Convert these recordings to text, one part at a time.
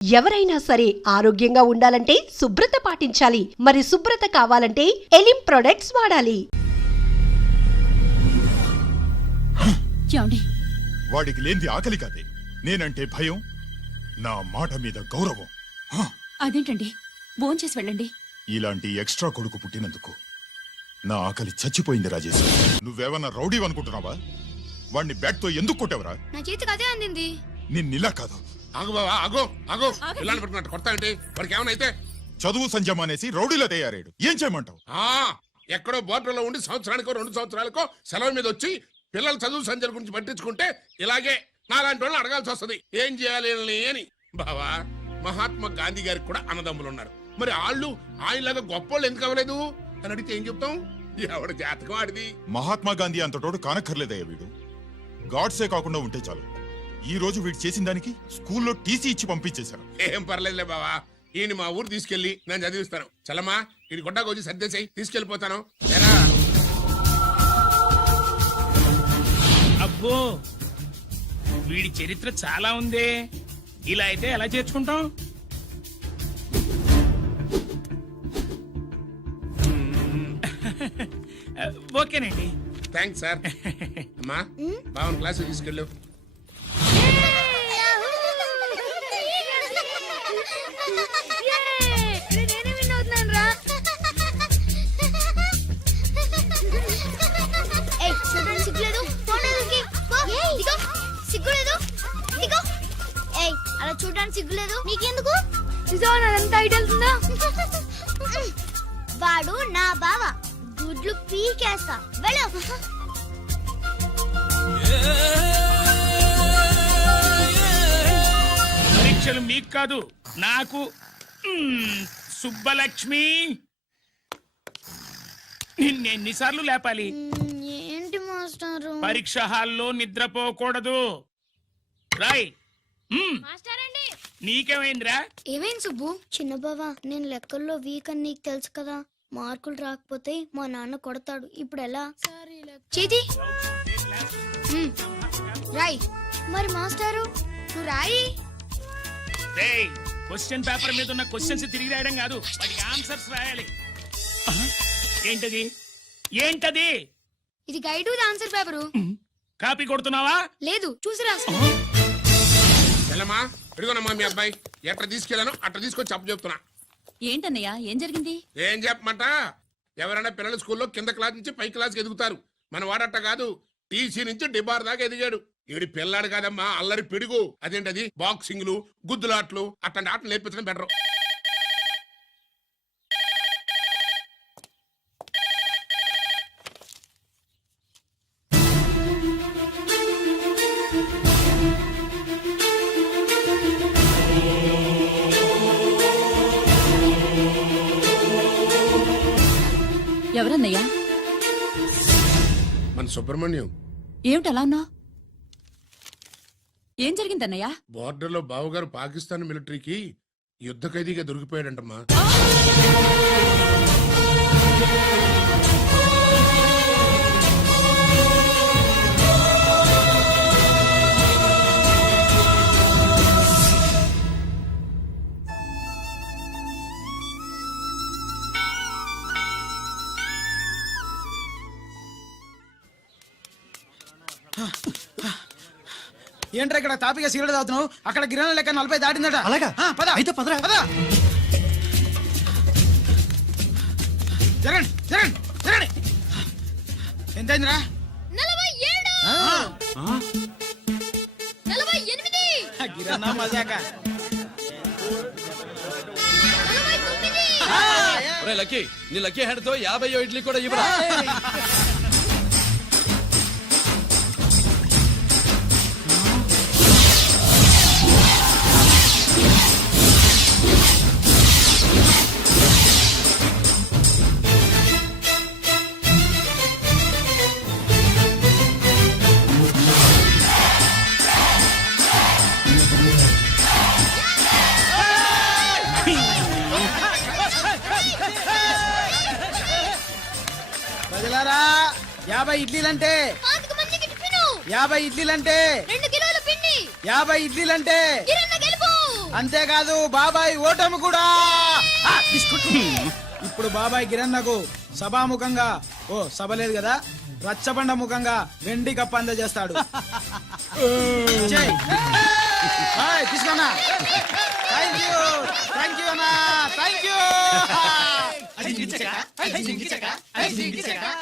ఎవరైనా సరే ఆరోగ్యంగా ఉండాలంటే శుభ్రత పాటించాలి. మరి శుభ్రత కావాలంటే ఎలిం ప్రొడక్ట్స్ వాడాలి. వాడికి లేనిది ఆకలి కాదే, నేనంటే భయం, నా మాట మీద గౌరవం. అదేంటండి, భోంచేసి వెళ్ళండి. ఇలాంటి ఎక్స్ట్రా కొడుకు పుట్టినందుకు నా ఆకలి చచ్చిపోయింది. రాజేష్, నువ్వేమన్నా రౌడీ అనుకుంటున్నావా? వాడిని బ్యాట్ తో ఎందుకు కొట్టేవరా? నా చేతికి అదే అందింది. నిన్నిలా కాదు. ఆగు బావా, ఆగు ఆగు. పిల్లలు పెట్టుకున్నట్టు కొడతా ఏంటి? వాడికి ఏమైనా చదువు సంజమానేసి రౌడీలో తయారాడు. ఏం చేయమంటావు? ఎక్కడో బోర్డర్లో ఉండి సంవత్సరానికో 2 సంవత్సరాలకో సెలవు మీద వచ్చి పిల్లల చదువు సంజల గురించి పట్టించుకుంటే ఇలాగే నాలాంటి వాళ్ళని అడగాల్సి వస్తుంది. ఏం చేయాలి అని. బావా, మహాత్మా గాంధీ గారికి కూడా అన్నదమ్ములు ఉన్నారు. మరి వాళ్ళు ఆయనలాగా గొప్పోళ్ళు ఎందుకు అవ్వలేదు అని అడిగితే ఏం చెప్తాం? ఎవడ జాతకం ఆడిది. మహాత్మా గాంధీ అంతటోడు కానక్కర్లేదయ్యా. వీడు గాడ్సే కాకుండా ఉంటే చాలు. ఈ రోజు వీడు చేసిన దానికి స్కూల్లో టీసీ ఇచ్చి పంపించేశారు. ఏం పర్లేదులే బావా, ఈయన మా ఊరు తీసుకెళ్లి నేను చదివిస్తాను. చలమా, ఇది గొడ్డకొచ్చి సర్దేశాయి, తీసుకెళ్లిపోతాను. అబ్బో, వీడి చరిత్ర చాలా ఉందే. ఇలా అయితే ఎలా చేర్చుకుంటాం? ఓకేనండి, థ్యాంక్స్ సార్. అమ్మా, బావన్ క్లాస్ తీసుకెళ్ళు. అలా చూడడానికి సిగ్గులేదు నీకెందుకు? అదంతా ఐడల్తుందా? వాడు నా బావ, గుడ్లు పీకేస్తా. వెళ్ళు. పరీక్షలు మీకు కాదు, నాకు. సుబ్బలక్ష్మి, నిన్నెన్నిసార్లు లేపాలి? ఏంటి మాస్టారు? పరీక్ష హాల్లో నిద్రపోకూడదు. రాయ్. నీకేమైందిరా? ఏమైంది సుబ్బు? చిన్న బావా, నేను లెక్కల్లో వీక్ అని నీకు తెలుసు కదా. మార్కులు రాకపోతే మా నాన్న కొడతాడు. ఇప్పుడు ఎలా? చేతి రాయ్. మరి మాస్టారు నువ్వు రాయి. క్వశ్చన్ పేపర్ మీద ఉన్న క్వశ్చన్స్ తిరిగి రాయడం కాదు, వాటికి ఆన్సర్స్ రాయాలి. ఏంటది? ఏంటది? ఇది గైడ్ ఆన్సర్ పేపరు. కాపీ కొడుతున్నావా? లేదు, చూసి రాస్తా. ఇదిగోనమ్మా మీ అబ్బాయి. ఎట్లా తీసుకెళ్ళాను అట్లా తీసుకొచ్చి అప్పు చెప్తున్నా. ఏంటన్నయ్యా, ఏం జరిగింది? ఏం చెప్పమంట? ఎవరైనా పిల్లలు స్కూల్లో కింద క్లాస్ నుంచి పై క్లాస్కి ఎదుగుతారు. మన వాడట్ట కాదు, టీసీ నుంచి డిబార్ దాకా ఎదిగాడు. ఈడి పిల్లాడు కాదమ్మా, అల్లరి పిడుగు. అదేంటది, బాక్సింగ్లు, గుద్దులాట్లు, అట్లాంటి ఆటలు నేర్పించడం బెటర్. ఎవరన్నయ్యా? మన సుబ్రహ్మణ్యం. ఏమిటలా అన్నా? ఏం జరిగిందన్నయ్యా? బోర్డర్ లో బావగారు పాకిస్తాన్ మిలిటరీకి యుద్ధ ఖైదీగా దొరికిపోయాడంటమ్మా. ఏంట్రా ఇక్కడ తాపిగా సిగరెట్ తాగుతున్నావు? అక్కడ గిరణం లెక్క 40 దాటిందట. అలాగా? పద అయితే పదరా. పద. జరగండి జరగండి జరగండి. ఎంతైందిరా? 47. 48. గిరణం మజాక. 49. లక్కీ, నీ లక్కీ హెడ్ తో 50 ఇడ్లీ కూడా ఇవ్వరా? ప్రజలారా, 50 ఇడ్లీలంటే 50 ఇడ్లీలంటే 2 కిలోల పిండి 50 ఇడ్లీలంటే గిరన్న గెలుపు అంతేకాదు బాబాయ్ ఓటమి కూడా. ఆ, బిస్కుట్. ఇప్పుడు బాబాయ్ గిరన్నకు సభాముఖంగా సభ లేదు కదా, రచ్చబండ ముఖంగా వెండి కప్పు అందజేస్తాడు. చెయ్. హాయ్, తీసుకోనా. థ్యాంక్ యూ అన్నా, థ్యాంక్ యూ.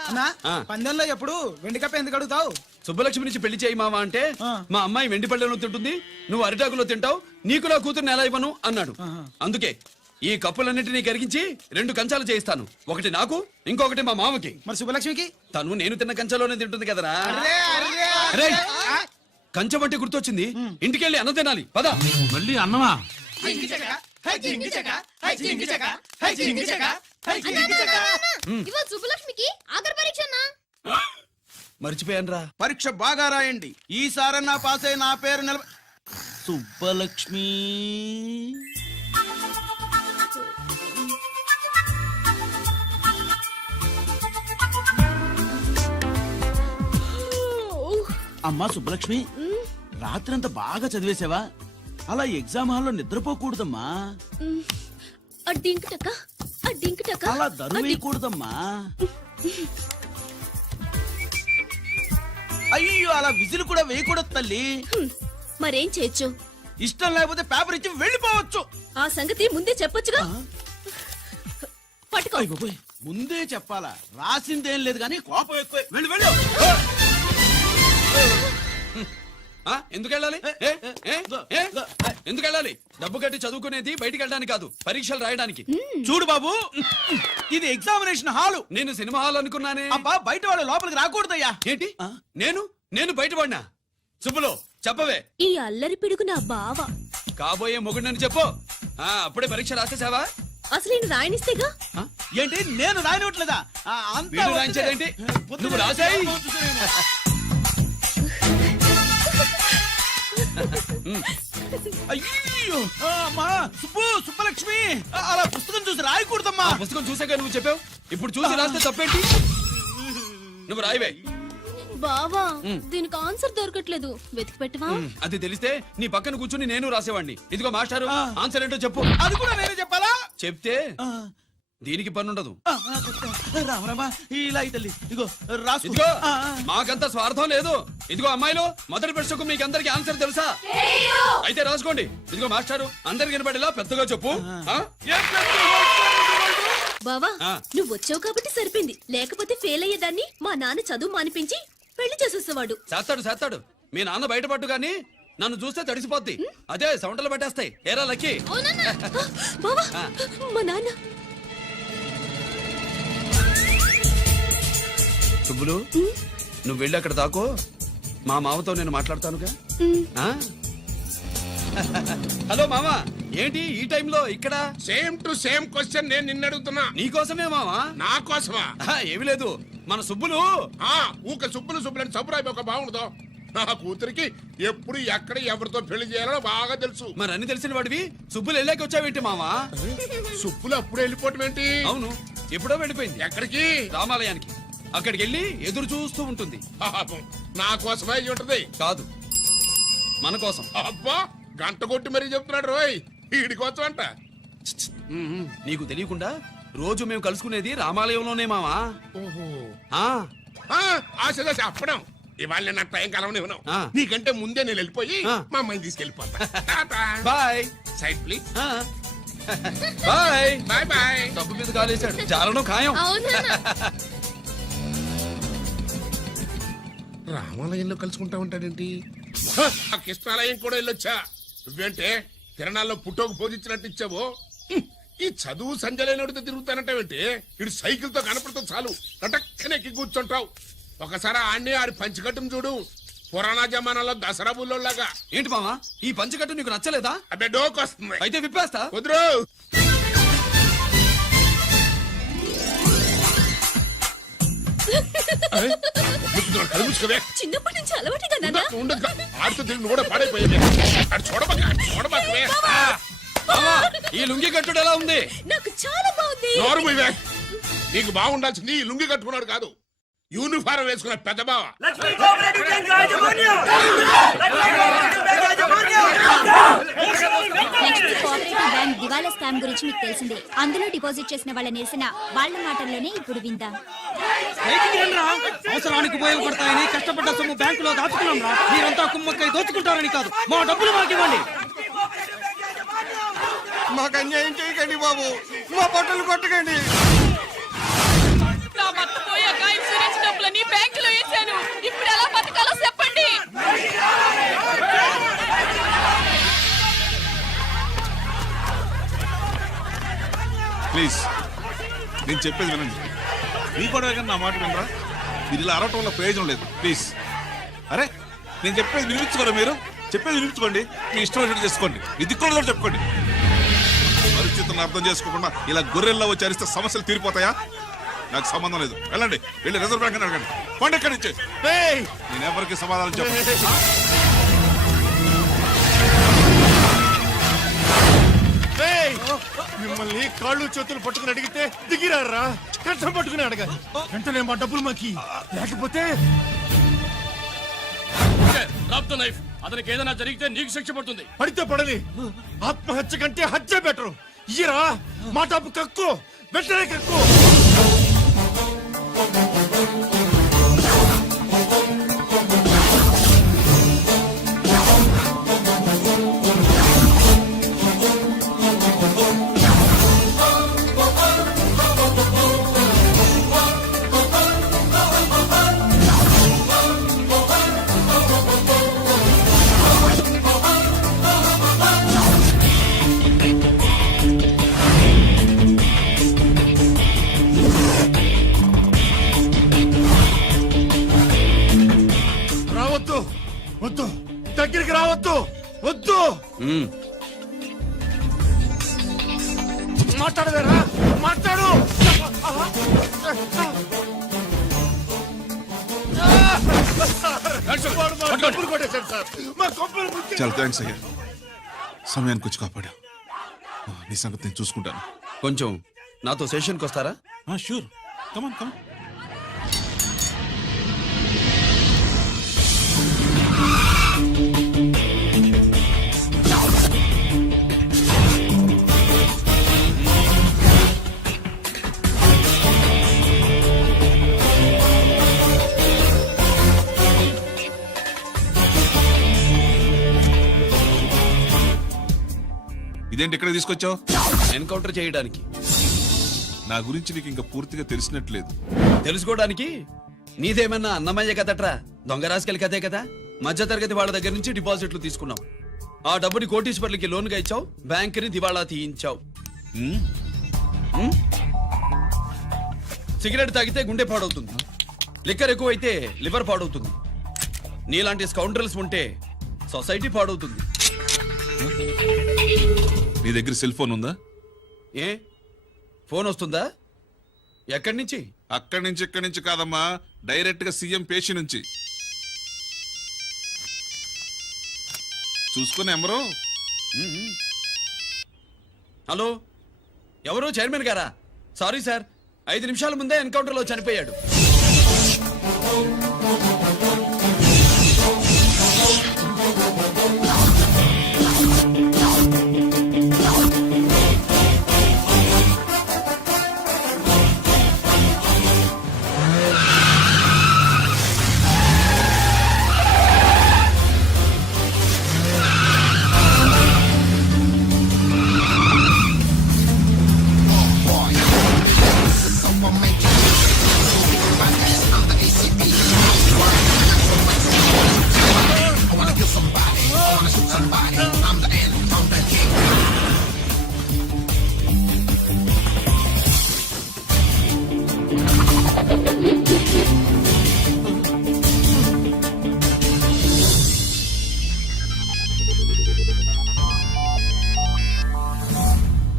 అన్నా, పందెంలో ఎప్పుడు వెండి కప్పు ఎందుకు అడుగుతావు? సుబ్బలక్ష్మి నుంచి పెళ్లి చేయి మావా అంటే ఆ. మా అమ్మాయి వెండి పళ్ళెంలో తింటుంది, నువ్వు అరిటాకులో తింటావు, నీకు నా కూతుర్ని ఎలా ఇవ్వను అన్నాడు. అందుకే ఈ కప్పులన్నిటినీ కరిగించి 2 కంచాలు చేయిస్తాను. ఒకటి నాకు, ఇంకొకటి మా మామకి. మరి శుభలక్ష్మికి? తను నేను తిన్న కంచంలోనే తింటుంది కదరా. అరే, అరే, అరే, కంచం అంటే గుర్తొచ్చింది, ఇంటికెళ్ళి అన్నం తినాలి పద. మళ్ళీ అన్నమా? ఇవాళ సుబ్బలక్ష్మికి ఆఖరి పరీక్ష అన్నా. మర్చిపోయానురా. పరీక్ష బాగా రాయండి, ఈసారన్నా పాస్ అయి నా పేరు సుబ్బలక్ష్మి. అమ్మా సుబ్బలక్ష్మి, రాత్రంతా బాగా చదివేశావా? అలా ఎగ్జామ్ హాల్లో నిద్రపోకూడదమ్మా. అలా దరువేయకూడదమ్మా. అయ్యో, అలా విజిల్ కూడా వేయకూడదు తల్లి. మరేం చేయొచ్చు? ఇష్టం లేకపోతే పేపర్ ఇచ్చి వెళ్ళిపోవచ్చు. ఆ సంగతి ముందే చెప్పొచ్చుగా. పట్టుకో. అయ్య బాబోయ్, ముందే చెప్పాలా? రాసిందేం లేదు కానీ కోపం ఎక్కువ. వెళ్ళు వెళ్ళు. ఆ, ఎందుకు వెళ్ళాలి? ఏ? ఏ? ఏ? ఎందుకు వెళ్ళాలి? డబ్బు కట్టి చదువుకునేది బయటికి వెళ్ళడానికి కాదు, పరీక్షలు రాయడానికి. చూడు బాబు, ఇది ఎగ్జామినేషన్ హాలు. నేను సినిమా హాల్ అనుకున్నానే. అబ్బా, బయట వాళ్ళు లోపలికి రాకూడదయ్యా. ఏంటి? నేను బయటపడినా? సుబ్బులు చెప్పవే. ఈ అల్లరి పిడుగు నా బావ. కాబోయే మొగుడిని చెప్పు. ఆ, అప్పుడే పరీక్ష రాసేసావా? అసలు నేను రాయనిస్తేగా. ఏంటి, నేను రాయనట్లేదా? వీడు రాయించేదేంటి? నువ్వు రాసేయ్. అయ్యో, అమ్మా, సుబ్బలక్ష్మి, అలా పుస్తకం చూసి రాయకూడదమ్మా. ఆ పుస్తకం చూసాక నువ్వు చెప్పావు, ఇప్పుడు చూసి రాస్తే తప్పేంటి? నువ్వు రాయవే. బావా, దీనికి ఆన్సర్ దొరకట్లేదు, వెతికి పెట్టవా? అది తెలిస్తే నీ పక్కన కూర్చుని నేను రాసేవాడిని. ఇదిగో మాస్టారు, ఆన్సర్ ఏంటో చెప్పు. అది కూడా నేనే చెప్పాలా? చెప్తే దీనికి పనుండదు. రామరామా, ఇలా తల్లి, ఇదిగో రాసుకో. ఇదిగో, మాకంత స్వార్థం లేదు. ఇదిగో అమ్మాయిలు, మొదటి ప్రశ్నకు మీకు అందరికి ఆన్సర్ తెలుసా? అయితే రాసుకోండి. ఇదిగో మాస్టారు, అందరికి వినపడేలా పెద్దగా చెప్పు. బావా, ఆ. నువ్వు వచ్చావు కాబట్టి సరిపోయింది, లేకపోతే ఫెయిల్ అయ్యేదాన్ని. మా నాన్న చదువు మానిపించి పెళ్లి చేసేసేవాడు. చేస్తాడు. మీ నాన్న బయటపడ్డు గాని నన్ను చూస్తే తడిసిపోద్ది. అదే సౌంటలు పట్టేస్తాయి. ఏరా లక్కీ. బావా, ఆ. మా నాన్న. సుబ్బులు, నువ్వు వెళ్ళి అక్కడ దాకో, మా మామతో నేను మాట్లాడతానుగా. ఆ? హలో మామా, ఏంటి ఈ టైంలో ఇక్కడ? సేమ్ టు సేమ్ క్వశ్చన్ నేను నిన్ను అడుగుతున్నా. నీకోసమే మామా. నా కోసమా? ఏమి లేదు, మన సుబ్బులు. ఊక సుబ్బులని సబ్బురాయి ఒక బాగుండదు. నా కూతురికి ఎప్పుడు ఎక్కడ ఎవరితో పెళ్లి చేయాలో బాగా తెలుసు. మరి అన్ని తెలిసిన వాడివి సుబ్బులు వెళ్ళాక వచ్చావేంటి మామా? సుబ్బులు అప్పుడు వెళ్ళిపోవటం ఏంటి? అవును, ఎప్పుడో వెళ్ళిపోయింది. ఎక్కడికి? రామాలయానికి. అక్కడికి వెళ్ళి ఎదురు చూస్తూ ఉంటుంది. పాపం, నా కోసమే అయి ఉంటది. కాదు, మన కోసం. అబ్బా, గంట కొట్టి మరీ చెప్తున్నాడు రోయ్, వీడి కోసం అంట. నీకు తెలియకుండా రోజు మేము కలుసుకునేది రామాలయంలోనే మావా. ఓహో, ఆ, ఆశ చెప్పడం. ఇవాళ నేను నాకు టైం కలవనివ్వను. ఆ. నీకంటే ముందే నేను వెళ్ళిపోయి ఆ. మా అమ్మాయిని తీసుకెళ్ళిపోతా. టాటా. బాయ్. Side please. ఆ. బాయ్. Bye bye. డబ్బు మీద కాలేశాడు, జాలడం ఖాయం. రామాలయంలో కలుసుకుంటా ఉంటాడేంటి? ఆ కృష్ణాలయం కూడా వెళ్ళొచ్చా? నువ్వేంటే తిరణాల్లో పుట్టోకు పోజించినట్టు ఇచ్చావో. ఈ చదువు సంజలైనడితో తిరుగుతానంటావేంటి? ఇటు సైకిల్ తో కనపడితే చాలు కటక్కనెక్కి కూర్చుంటావు. ఒకసారి ఆడిని ఆడి పంచికట్టును చూడు, పురాణ జమానాలో దసరా బుల్లోలాగా. ఏంటి మావా, ఈ పంచకట్టు నీకు నచ్చలేదా? అబ్బే డోక్ వస్తుంది. అయితే విప్పేస్తా. కుదురు. చిన్నప్పటి నుంచి అలవాటుగా నాన్న. ఆడుతూ తిరిగి కూడా పాడైపోయింది. ఆడు చూడబాకవే. మావా, ఈ లుంగి కట్టుడు ఎలా ఉంది? నాకు చాలా బాగుంది. నోరు మూయవే. నీకు బాగుండాల్సింది ఈ లుంగి కట్టుకున్నాడు కాదు, యూనిఫారం వేసుకున్న పెద్ద బావ. లక్ష్మీ కోఆపరేటివ్ బ్యాంక్ దివాలా స్కామ్ గురించి మీకు తెలిసిందే. అందులో డిపాజిట్ చేసిన వాళ్ళ నిరసన వాళ్ళ మాటల్లోనే ఇప్పుడు విందాం. అవసరానికి ఉపయోగపడతాయని కష్టపడ్డ సొమ్ము బ్యాంకులో దాచుకున్నాం రా. మీరంతా కుమ్మక్కై దోచుకుంటారని కాదు, మా డబ్బులు మాకు ఇవ్వండి. మాకు అన్యాయం చేయకండి బాబు, మా బట్టలు కొట్టకండి. నా భర్త పోయాక ఇన్సూరెన్స్ డబ్బులని బ్యాంకులో వేశాను. ఇప్పుడు ఎలా బతకాలో చెప్పండి. ప్లీజ్ నేను చెప్పేది వినండి. మీ కూడా నా మాట వినరా? మీరు ఇలా అరవటం వల్ల ప్రయోజనం లేదు. ప్లీజ్ అరే నేను చెప్పేది వినిపించుకోరా? మీరు చెప్పేది వినిపించుకోండి, మీ ఇష్టం వచ్చినట్టు చేసుకోండి, మీ దిక్కులో చెప్పుకోండి. పరిస్థితులను అర్థం చేసుకోకుండా ఇలా గొర్రెల్లో వచ్చి అరిస్తే సమస్యలు తీరిపోతాయా? నాకు సంబంధం లేదు. వెళ్ళండి, వెళ్ళి రిజర్వ్ బ్యాంక్ అని అడగండి. పండి ఎక్కడి నుంచి. నేను ఎవరికి సమాధానం చెప్పను. మిమ్మల్ని కాళ్ళు చేతులు పట్టుకుని అడిగితే దిగిరారా? కష్టం పట్టుకుని అడగాలి. వెంటనే మా డబ్బులు మాకి, లేకపోతే నైఫ్ అతనికి ఏదైనా జరిగితే నీకు శిక్ష పడుతుంది. పడితే పడని, ఆత్మహత్య కంటే హత్య బెటరు. ఇయ్యరా మా డబ్బు, కక్కు, వెంటనే కక్కు. రావద్దు, వద్దు, దగ్గరికి రావద్దు, వద్దు. మాట్లాడవేరా? మాట్లాడు. వాడు మా డబ్బులు కొట్టేశాడు సార్. మా కొంపలు ముంచె- చాలా థ్యాంక్స్ అయ్యా, సమయానికి వచ్చి కాపాడా. నీ సంగతి నేను చూసుకుంటాను. కొంచెం నాతో సెషన్కి వస్తారా? షూర్, కమాన్ కమాన్. ఇదేంటి ఇక్కడ తీసుకొచ్చావు? ఎన్కౌంటర్ చేయడానికి. నా గురించి నీకు ఇంకా పూర్తిగా తెలిసినట్లేదు. తెలుసుకోవడానికి నీదేమన్నా అన్నమయ్య కదట్రా, దొంగ రాసుకెళ్ళి కదే కదా. మధ్య తరగతి వాళ్ళ దగ్గర నుంచి డిపాజిట్లు తీసుకున్నావు. ఆ డబ్బుని కోటీశ్వర్లకి లోన్గా ఇచ్చావు, బ్యాంకుని దివాళా తీయించావు. సిగరెట్ తాగితే గుండె పాడవుతుంది, లిక్కర్ ఎక్కువైతే లివర్ పాడవుతుంది. నీలాంటి స్కౌండ్రల్స్ ఉంటే సొసైటీ పాడవుతుంది. నీ దగ్గర సెల్ ఫోన్ ఉందా? ఏ ఫోన్ వస్తుందా? ఎక్కడి నుంచి? అక్కడి నుంచి ఇక్కడి నుంచి కాదమ్మా, డైరెక్ట్ గా సీఎం పేషి నుంచి. చూసుకుని ఎవరో. హలో, ఎవరు? చైర్మన్ గారా? సారీ సార్, 5 నిమిషాల ముందే ఎన్కౌంటర్లో చనిపోయాడు.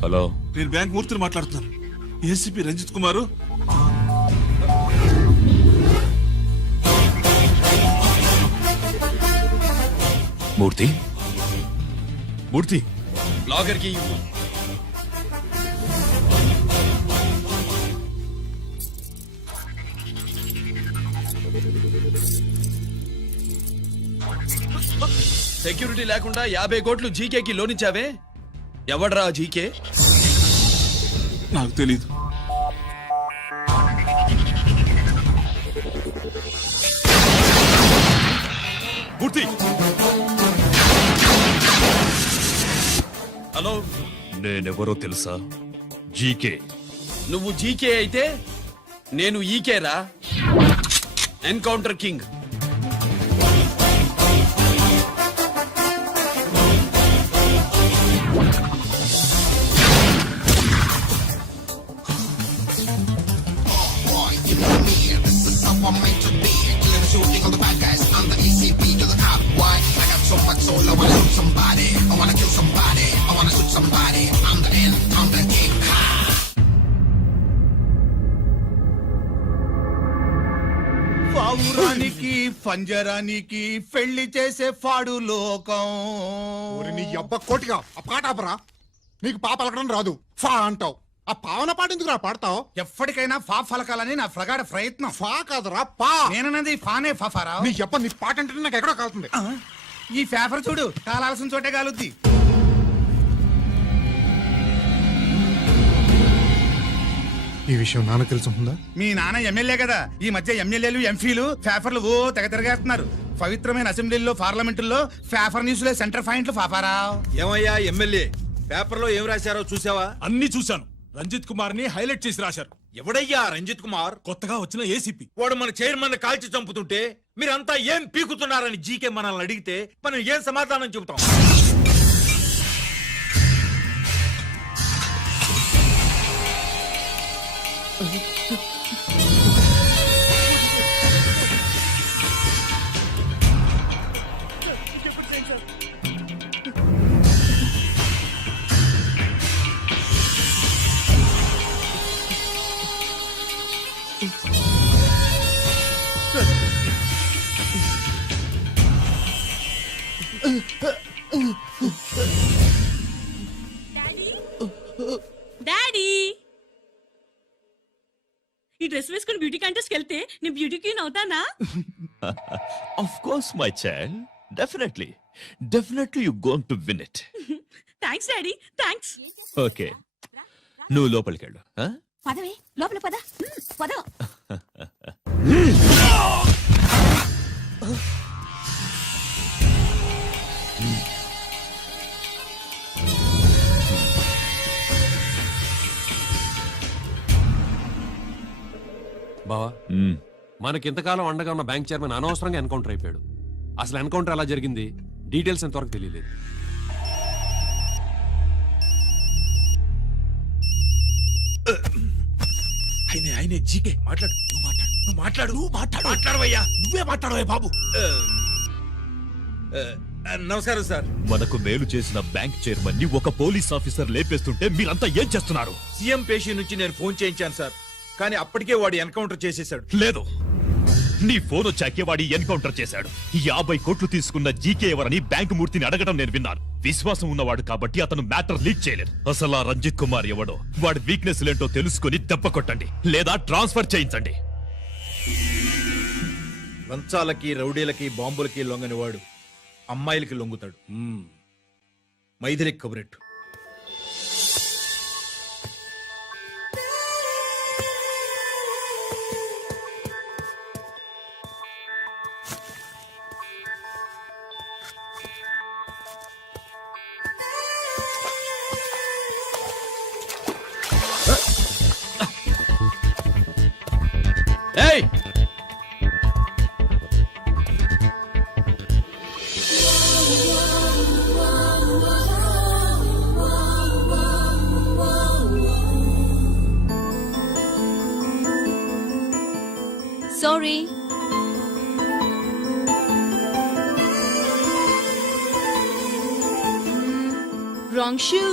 హలో, నేను బ్యాంక్ మూర్తిని మాట్లాడుతున్నాను. ఏసీపీ రంజిత్ కుమారు. మూర్తి, మూర్తి, లాగర్ కి ఇవ్వు. సెక్యూరిటీ లేకుండా 50 కోట్లు జీకేకి లోన్ ఇచ్చావే, ఎవడ్రా జీకే? నాకు తెలీదు. మూర్తి, హలో, నేనెవరో తెలుసా? జీకే. నువ్వు జీకే అయితే నేను ఈకేరా, ఎన్కౌంటర్ కింగ్. పావురానికి పంజరానికి పెళ్లి చేసే ఫాడు లోకం. నీ అబ్బ కోటిగా ఆ పాట ఆపరా. నీకు పా పలకడం రాదు, ఫా అంటావు. ఆ పావన పాట ఎందుకు రా పాడతావు? ఎప్పటికైనా ఫా ఫలకాలని నా ప్రగాఢ ప్రయత్నం. ఫా కాదురా పా. నేనన్నది ఫానే ఫాఫారా. నీ అబ్బ నీ పాట అంటే నాకు ఎక్కడో కాలుతుంది. ఈ పేపర్ చూడు, కాలాల్సిన చోటే కాలుద్ది. ఈ విషయం నాన్న తెలుసుందా? మీ నాన్న ఎమ్మెల్యే కదా. ఈ మధ్య ఎమ్మెల్యేలు ఎంపీలు పేపర్లు ఓ తెగ తిరగేస్తున్నారు. పవిత్రమైన అసెంబ్లీలో పార్లమెంటుల్లో పేపర్ న్యూస్లే సెంటర్ పాయింట్లు ఫాఫారా. ఏమయ్యా ఎమ్మెల్యే, పేపర్లో ఏం రాశారో చూసావా? అన్ని చూశాను. రంజిత్ కుమార్ ని హైలైట్ చేసి రాశారు. ఎవడయ్యా రంజిత్ కుమార్? కొత్తగా వచ్చిన ఏసీపీ. వాడు మన చైర్మన్ కాల్చి చంపుతుంటే మీరంతా ఏం పీకుతున్నారని జీకే మనల్ని అడిగితే మనం ఏం సమాధానం చెబుతాం? డాడీ, ఈ డ్రెస్ వేసుకుని బ్యూటీ కాంటెస్ట్ వెళ్తే నేను బ్యూటీ క్వీన్ అవుతానా? Of course, my child. Definitely. Definitely you're going to win it. Thanks daddy, thanks. Okay. నువ్వు లోపలికి వెళ్ళు. పదవే లోపల పద. పద. బావా, మనకింతకాలం అండగా ఉన్న బ్యాంక్ చైర్మన్ అనవసరంగా ఎన్కౌంటర్ అయిపోయాడు. అసలు ఎన్కౌంటర్ ఎలా జరిగింది, డీటెయిల్స్ ఎంతవరకు తెలియలేదు. ఆయనే జీకే. మాట్లాడు, మాట్లాడవయ్యా. నువ్వే మాట్లాడవే బాబు. నమస్కారం సార్. మనకు మేలు చేసిన బ్యాంక్ చైర్మన్ ని ఒక పోలీస్ ఆఫీసర్ లేపేస్తుంటే మీరంతా ఏం చేస్తున్నారు? సీఎం పేషి నుంచి నేను ఫోన్ చేయించాను సార్, కానీ అప్పటికే వాడు ఎన్కౌంటర్ చేసేశాడు. లేదు, నీ ఫోన్ వచ్చాకే వాడి ఎన్కౌంటర్ చేశాడు. 50 కోట్లు తీసుకున్న జీకే ఎవరని బ్యాంకు మూర్తిని అడగడం నేను విన్నాను. విశ్వాసం ఉన్నవాడు కాబట్టి అతను మ్యాటర్ లీక్ చేయలేదు. అసలు ఆ రంజిత్ కుమార్ ఎవడో, వాడి వీక్నెస్ ఏంటో తెలుసుకుని దెబ్బ కొట్టండి, లేదా ట్రాన్స్ఫర్ చేయించండి. లంచాలకి, రౌడీలకి, బాంబులకి లొంగని వాడు అమ్మాయిలకి లొంగుతాడు. మైథిలి కబురెట్టు. ఏయ్, సారీ. Wrong shoe.